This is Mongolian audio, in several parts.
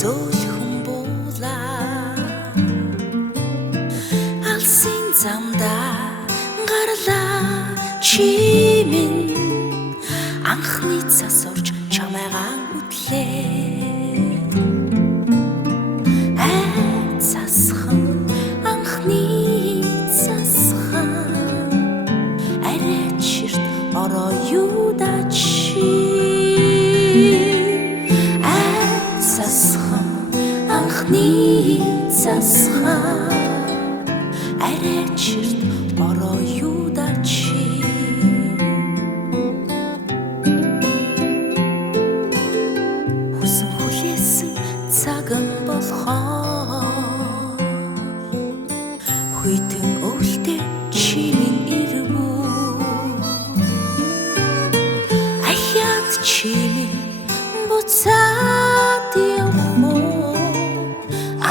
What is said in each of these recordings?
Сөөлхөн буулаа алсын замда гарлаа чи минь анхны цас орж чамайгаа үтлээ цасхан анхны цасхан арайчирт ороо юуда чи анхны цасхан арайчирт ороо юуда чи хүсэн хүлээсэн цаган болохоор хүйтэн өвөлтэй чи минь ирвүү ахяд чи минь буцаад явах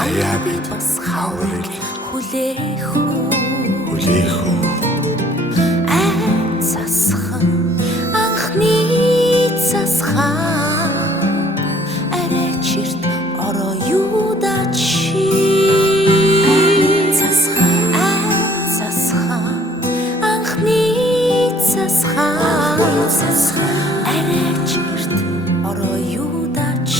аяа би бас хаврыг хүлээх үү цасхан анхны цасхан арайчирт ороо юуда чи цасхан анхны цасхан арайчирт ороо юуда чи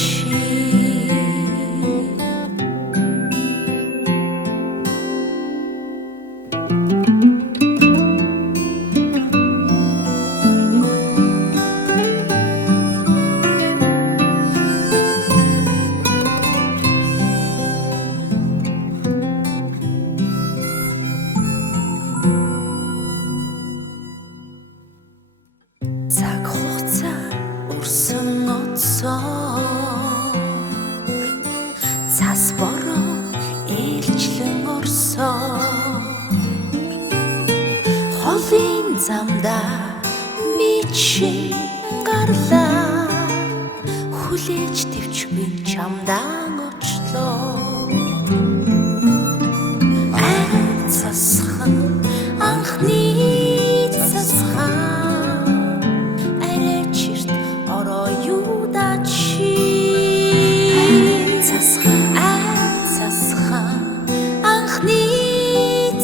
цаг хугацаа өрсөн оцоо цас бороо ээлжлэн орсоо холын замда би чи гарлаа хүлээж твчгүй чамдан очлоо цасхан анхны цасхан арайчирт ороо юуда чи цасхан анхны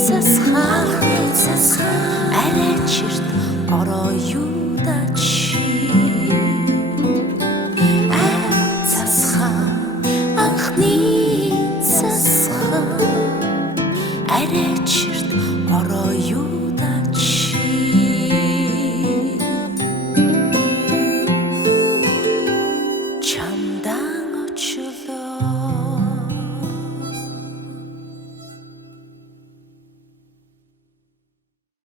цасхан арайчирт ороо юуда чи цасхан анхны цасхан арайчирт ороо